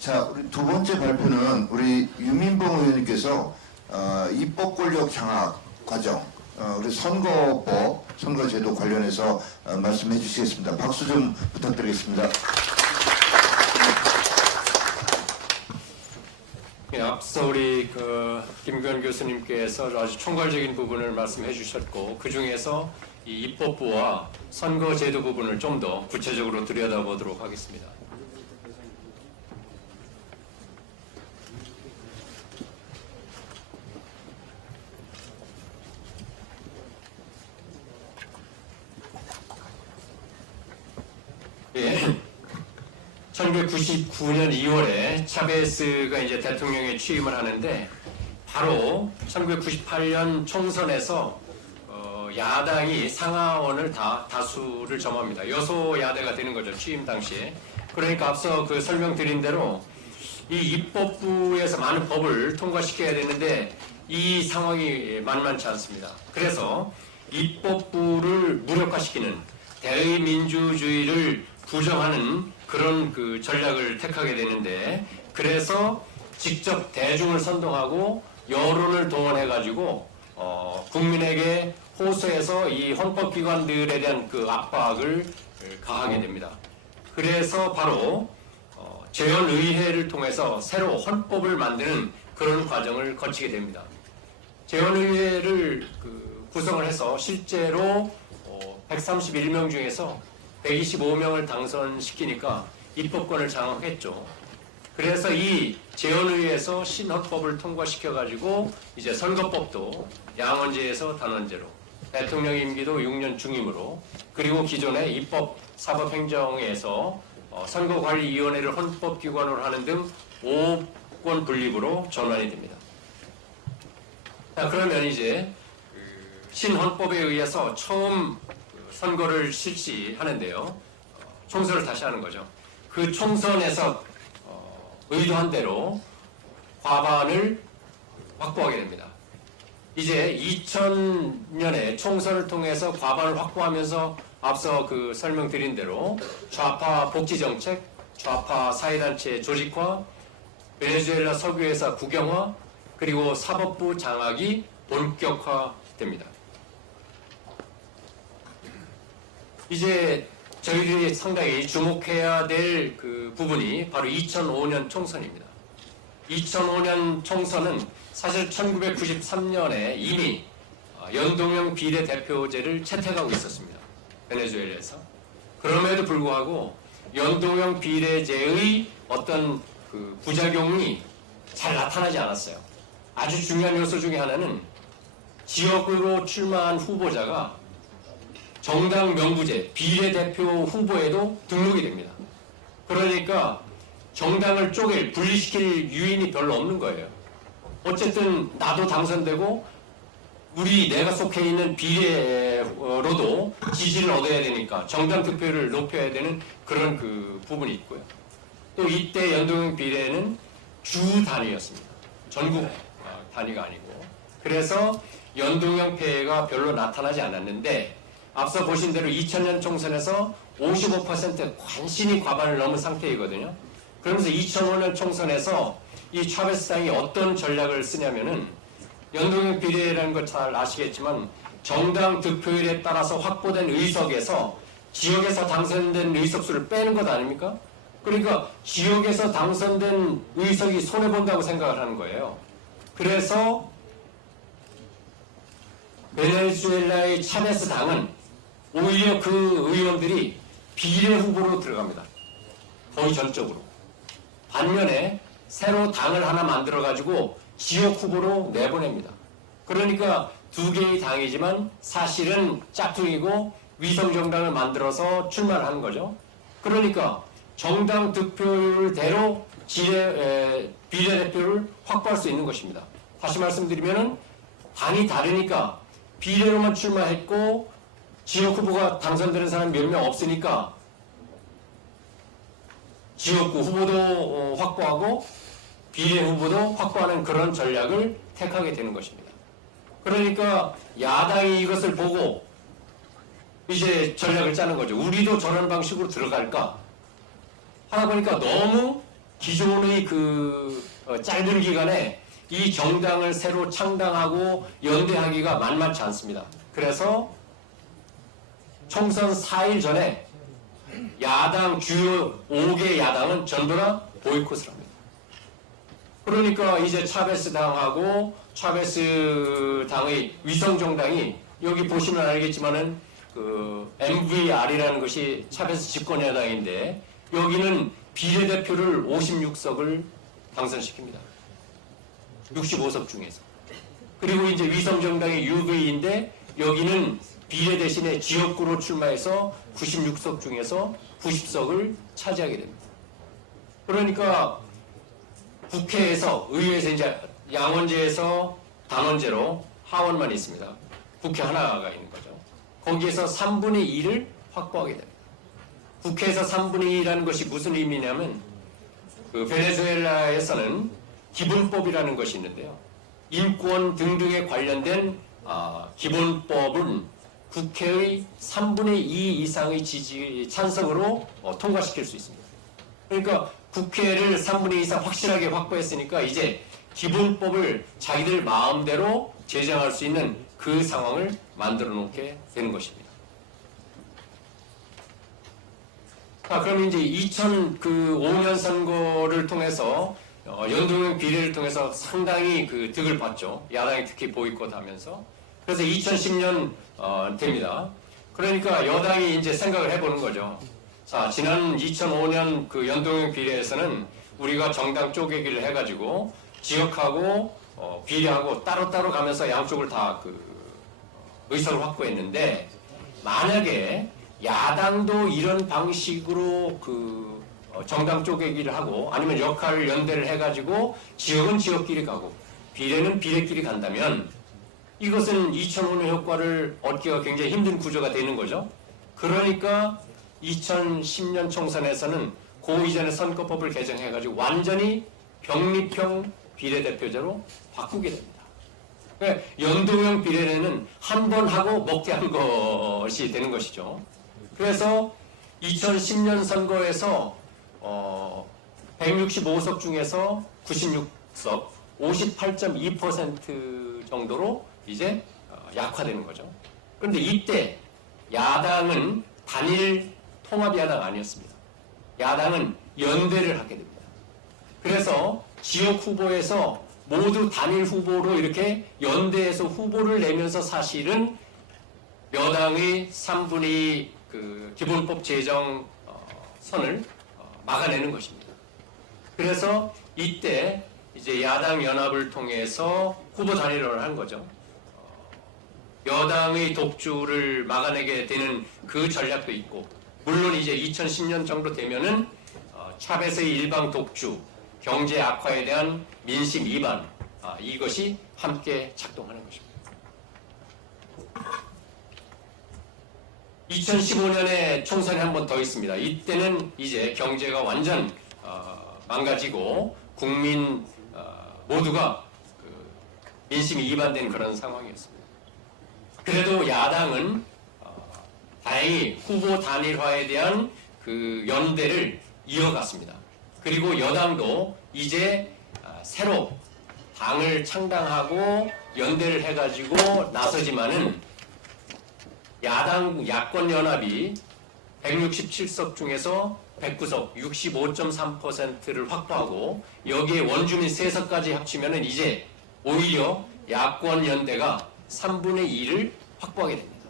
자, 우리 두 번째 발표는 우리 유민봉 의원님께서 입법 권력 장악 과정, 우리 선거법, 선거제도 관련해서 말씀해 주시겠습니다. 박수 좀 부탁드리겠습니다. 예, 앞서 우리 김규현 교수님께서 아주 총괄적인 부분을 말씀해 주셨고, 그 중에서 이 입법부와 선거제도 부분을 좀 더 구체적으로 들여다보도록 하겠습니다. 예. 1999년 2월에 차베스가 이제 대통령에 취임을 하는데, 바로 1998년 총선에서 야당이 상하원을 다수를 점합니다. 여소야대가 되는 거죠, 취임 당시에. 그러니까 앞서 설명드린 대로 이 입법부에서 많은 법을 통과시켜야 되는데 이 상황이 만만치 않습니다. 그래서 입법부를 무력화시키는 대의민주주의를 부정하는 그런 전략을 택하게 되는데, 그래서 직접 대중을 선동하고 여론을 동원해가지고 국민에게 호소해서 이 헌법기관들에 대한 압박을 가하게 됩니다. 그래서 바로 재헌의회를 통해서 새로 헌법을 만드는 그런 과정을 거치게 됩니다. 재헌의회를 구성을 해서 실제로 131명 중에서 125명을 당선시키니까 입법권을 장악했죠. 그래서 이 재헌의회에서 신헌법을 통과시켜가지고 이제 선거법도 양원제에서 단원제로, 대통령 임기도 6년 중임으로, 그리고 기존의 입법, 사법, 행정에서 선거관리위원회를 헌법기관으로 하는 등 5권 분립으로 전환이 됩니다. 자, 그러면 이제 신헌법에 의해서 처음 선거를 실시하는데요. 총선을 다시 하는 거죠. 그 총선에서 의도한 대로 과반을 확보하게 됩니다. 이제 2000년에 총선을 통해서 과반을 확보하면서 앞서 설명드린 대로 좌파 복지정책, 좌파 사회단체 조직화, 베네수엘라 석유회사 국영화, 그리고 사법부 장악이 본격화됩니다. 이제 저희들이 상당히 주목해야 될 부분이 바로 2005년 총선입니다. 2005년 총선은 사실 1993년에 이미 연동형 비례대표제를 채택하고 있었습니다. 베네수엘라에서. 그럼에도 불구하고 연동형 비례제의 어떤 부작용이 잘 나타나지 않았어요. 아주 중요한 요소 중에 하나는 지역으로 출마한 후보자가 정당 명부제, 비례대표 후보에도 등록이 됩니다. 그러니까 정당을 분리시킬 유인이 별로 없는 거예요. 어쨌든 나도 당선되고 내가 속해 있는 비례로도 지지를 얻어야 되니까 정당 득표율을 높여야 되는 그런 부분이 있고요. 또 이때 연동형 비례는 주 단위였습니다. 전국 단위가 아니고. 그래서 연동형 폐해가 별로 나타나지 않았는데, 앞서 보신 대로 2000년 총선에서 55% 간신히 과반을 넘은 상태이거든요. 그러면서 2005년 총선에서 이 차베스 당이 어떤 전략을 쓰냐면은, 연동형 비례라는 거 잘 아시겠지만 정당 득표율에 따라서 확보된 의석에서 지역에서 당선된 의석수를 빼는 것 아닙니까? 그러니까 지역에서 당선된 의석이 손해본다고 생각을 하는 거예요. 그래서 베네수엘라의 차베스 당은 오히려 의원들이 비례 후보로 들어갑니다. 거의 전적으로. 반면에 새로 당을 하나 만들어가지고 지역 후보로 내보냅니다. 그러니까 두 개의 당이지만 사실은 짝퉁이고 위성정당을 만들어서 출마를 하는 거죠. 그러니까 정당 득표율대로 비례대표를 확보할 수 있는 것입니다. 다시 말씀드리면은 당이 다르니까 비례로만 출마했고 지역 후보가 당선되는 사람이 몇 명 없으니까 지역구 후보도 확보하고 비례 후보도 확보하는 그런 전략을 택하게 되는 것입니다. 그러니까 야당이 이것을 보고 이제 전략을 짜는 거죠. 우리도 저런 방식으로 들어갈까? 하다 보니까 너무 기존의 짧은 기간에 이 정당을 새로 창당하고 연대하기가 만만치 않습니다. 그래서 총선 4일 전에 야당 주요 5개 야당은 전부 다 보이콧을 합니다. 그러니까 이제 차베스 당하고 차베스 당의 위성정당이 여기 보시면 알겠지만은 MVR이라는 것이 차베스 집권여당인데 여기는 비례대표를 56석을 당선시킵니다. 65석 중에서. 그리고 이제 위성정당의 UV인데 여기는 비례 대신에 지역구로 출마해서 96석 중에서 90석을 차지하게 됩니다. 그러니까 국회에서, 의회에서 이제 양원제에서 단원제로 하원만 있습니다. 국회 하나가 있는 거죠. 거기에서 3분의 2를 확보하게 됩니다. 국회에서 3분의 2라는 것이 무슨 의미냐면 베네수엘라에서는 기본법이라는 것이 있는데요. 인권 등등에 관련된 기본법은 국회의 3분의 2 이상의 찬성으로 통과시킬 수 있습니다. 그러니까 국회를 3분의 2 이상 확실하게 확보했으니까 이제 기본법을 자기들 마음대로 제정할 수 있는 그 상황을 만들어 놓게 되는 것입니다. 그럼 이제 2005년 선거를 통해서 연동형 비례를 통해서 상당히 득을 봤죠. 야당이 특히 보이콧하면서. 그래서 2010년 됩니다. 그러니까 여당이 이제 생각을 해보는 거죠. 자, 지난 2005년 연동형 비례에서는 우리가 정당 쪼개기를 해가지고 지역하고 비례하고 따로따로 가면서 양쪽을 다 의석을 확보했는데 만약에 야당도 이런 방식으로 정당 쪼개기를 하고 아니면 역할 연대를 해가지고 지역은 지역끼리 가고 비례는 비례끼리 간다면 이것은 2005년 효과를 얻기가 굉장히 힘든 구조가 되는 거죠. 그러니까 2010년 총선에서는 그 이전에 선거법을 개정해가지고 완전히 병립형 비례대표제로 바꾸게 됩니다. 그러니까 연동형 비례는 한 번 하고 먹게 한 것이 되는 것이죠. 그래서 2010년 선거에서 165석 중에서 96석, 58.2% 정도로 이제 약화되는 거죠. 그런데 이때 야당은 단일 통합야당 아니었습니다. 야당은 연대를 하게 됩니다. 그래서 지역 후보에서 모두 단일 후보로 이렇게 연대해서 후보를 내면서 사실은 여당의 3분의 기본법 제정 선을 막아내는 것입니다. 그래서 이때 이제 야당 연합을 통해서 후보 단일화를 한 거죠. 여당의 독주를 막아내게 되는 그 전략도 있고, 물론 이제 2010년 정도 되면은 차베스의 일방 독주, 경제 악화에 대한 민심 이반, 이것이 함께 작동하는 것입니다. 2015년에 총선이 한 번 더 있습니다. 이때는 이제 경제가 완전 망가지고 국민 모두가 민심이 이반된 그런 상황이었습니다. 그래도 야당은 다행히 후보 단일화에 대한 연대를 이어갔습니다. 그리고 여당도 이제 새로 당을 창당하고 연대를 해가지고 나서지만은 야권 연합이 167석 중에서 109석, 65.3%를 확보하고 여기에 원주민 3석까지 합치면은 이제 오히려 야권 연대가 3분의 2를 확보하게 됩니다.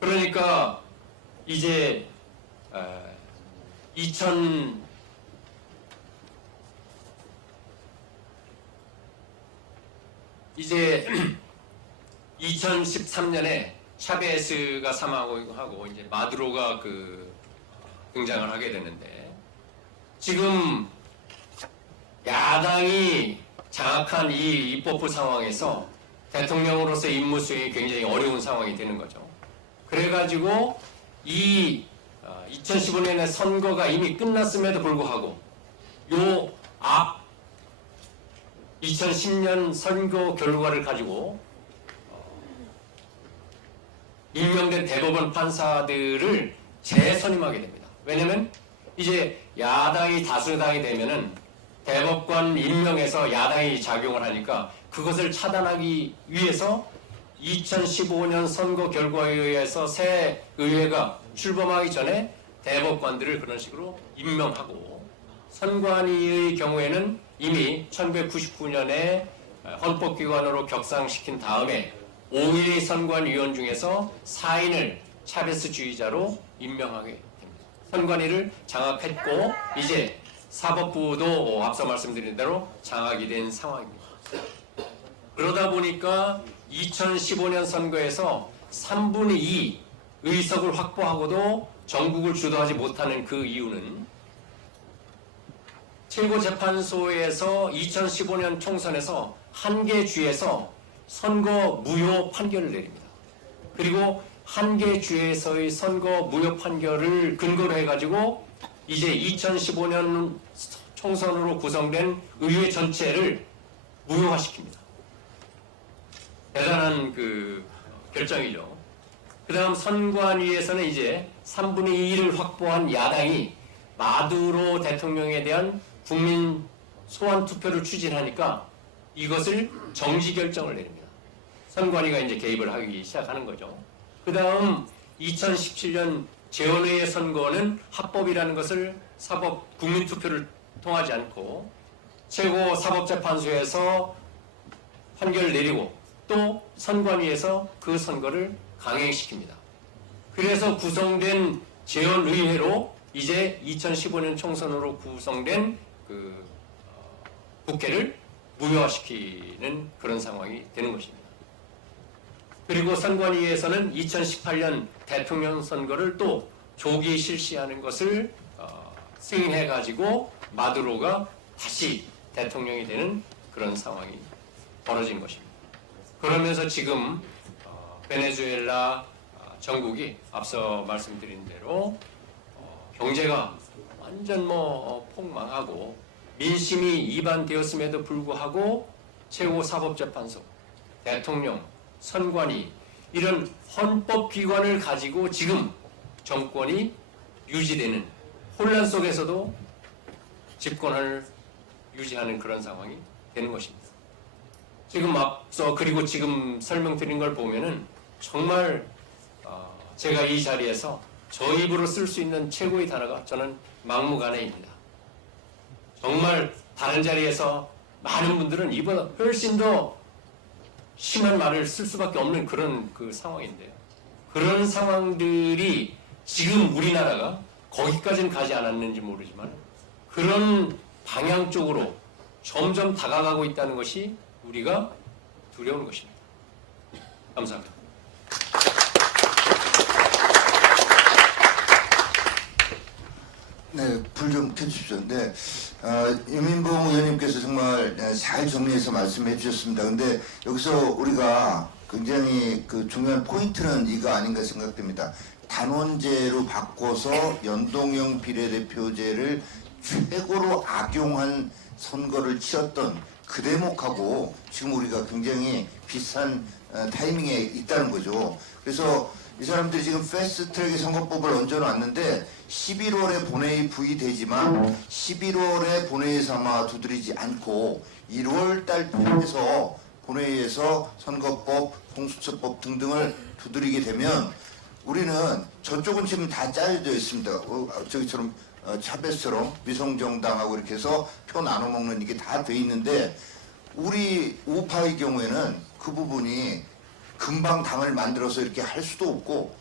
그러니까 이제 2013년에 차베스가 사망하고 이제 마두로가 등장을 하게 되는데 지금 야당이 장악한 이 입법부 상황에서 대통령으로서의 임무 수행이 굉장히 어려운 상황이 되는 거죠. 그래가지고 이 2015년의 선거가 이미 끝났음에도 불구하고 요 앞 2010년 선거 결과를 가지고 임명된 대법원 판사들을 재선임하게 됩니다. 왜냐하면 이제 야당이 다수당이 되면은 대법관 임명해서 야당이 작용을 하니까 그것을 차단하기 위해서 2015년 선거 결과에 의해서 새 의회가 출범하기 전에 대법관들을 그런 식으로 임명하고, 선관위의 경우에는 이미 1999년에 헌법기관으로 격상시킨 다음에 5위의 선관위원 중에서 4인을 차베스주의자로 임명하게 됩니다. 선관위를 장악했고 이제 사법부도 앞서 말씀드린 대로 장악이 된 상황입니다. 그러다 보니까 2015년 선거에서 3분의 2 의석을 확보하고도 전국을 주도하지 못하는 그 이유는 최고재판소에서 2015년 총선에서 한 개 주에서 선거 무효 판결을 내립니다. 그리고 한 개 주에서의 선거 무효 판결을 근거로 해가지고 이제 2015년 총선으로 구성된 의회 전체를 무효화시킵니다. 대단한 그 결정이죠. 그 다음 선관위에서는 이제 3분의 2를 확보한 야당이 마두로 대통령에 대한 국민 소환 투표를 추진하니까 이것을 정지 결정을 내립니다. 선관위가 이제 개입을 하기 시작하는 거죠. 그 다음 2017년 재원의회 선거는 합법이라는 것을 사법 국민 투표를 통하지 않고 최고 사법재판소에서 판결을 내리고 또 선관위에서 그 선거를 강행시킵니다. 그래서 구성된 재원의회로 이제 2015년 총선으로 구성된 그 국회를 무효화시키는 그런 상황이 되는 것입니다. 그리고 선관위에서는 2018년 대통령 선거를 또 조기 실시하는 것을 승인해가지고 마두로가 다시 대통령이 되는 그런 상황이 벌어진 것입니다. 그러면서 지금 베네수엘라 전국이 앞서 말씀드린 대로 경제가 완전 폭망하고 민심이 이반되었음에도 불구하고 최고사법재판소, 대통령, 선관위 이런 헌법기관을 가지고 지금 정권이 유지되는 혼란 속에서도 집권을 유지하는 그런 상황이 되는 것입니다. 지금 앞서 그리고 지금 설명드린 걸 보면은 정말 제가 이 자리에서 저 입으로 쓸 수 있는 최고의 단어가 저는 막무가내입니다. 정말 다른 자리에서 많은 분들은 이보다 훨씬 더 심한 말을 쓸 수밖에 없는 그런 그 상황인데요. 그런 상황들이 지금 우리나라가 거기까지는 가지 않았는지 모르지만 그런 방향 쪽으로 점점 다가가고 있다는 것이 우리가 두려운 것입니다. 감사합니다. 네, 불 좀 켜주십시오. 네, 유민봉 의원님께서 정말 잘 정리해서 말씀해 주셨습니다. 근데 여기서 우리가 굉장히 그 중요한 포인트는 이거 아닌가 생각됩니다. 단원제로 바꿔서 연동형 비례대표제를 최고로 악용한 선거를 치렀던 그 대목하고 지금 우리가 굉장히 비슷한 타이밍에 있다는 거죠. 그래서 이 사람들이 지금 패스트트랙 선거법을 얹어놨는데 11월에 본회의 부의되지만 11월에 본회의에서 아마 두드리지 않고 1월달 해서 본회의에서 선거법, 공수처법 등등을 두드리게 되면 우리는 저쪽은 지금 다 짜여져 있습니다. 저기처럼 차베스처럼 위성정당하고 이렇게 해서 표 나눠 먹는 이게 다 돼 있는데 우리 우파의 경우에는 그 부분이 금방 당을 만들어서 이렇게 할 수도 없고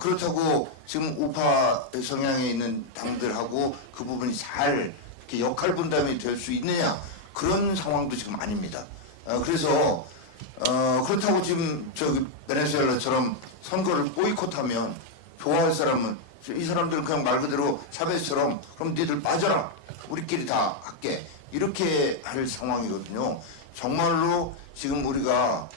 그렇다고 지금 우파 성향에 있는 당들하고 그 부분이 잘 이렇게 역할 분담이 될 수 있느냐 그런 상황도 지금 아닙니다. 그래서 그렇다고 지금 저기 베네수엘라처럼 선거를 보이콧하면 좋아할 사람은 이 사람들은 그냥 말 그대로 차베스처럼 그럼 니들 빠져라 우리끼리 다 할게 이렇게 할 상황이거든요. 정말로 지금 우리가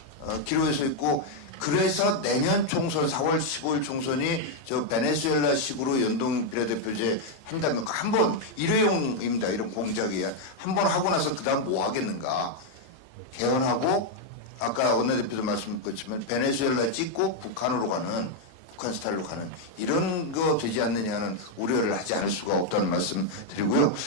기로에 서 있고 그래서 내년 총선 4월 15일 총선이 저 베네수엘라식으로 연동 비례대표제 한다면 한번 일회용입니다. 이런 공작이야. 한번 하고 나서 그 다음 뭐 하겠는가. 개헌하고 아까 원내대표도 말씀드렸지만 베네수엘라 찍고 북한으로 가는 북한 스타일로 가는 이런 거 되지 않느냐는 우려를 하지 않을 수가 없다는 말씀 드리고요.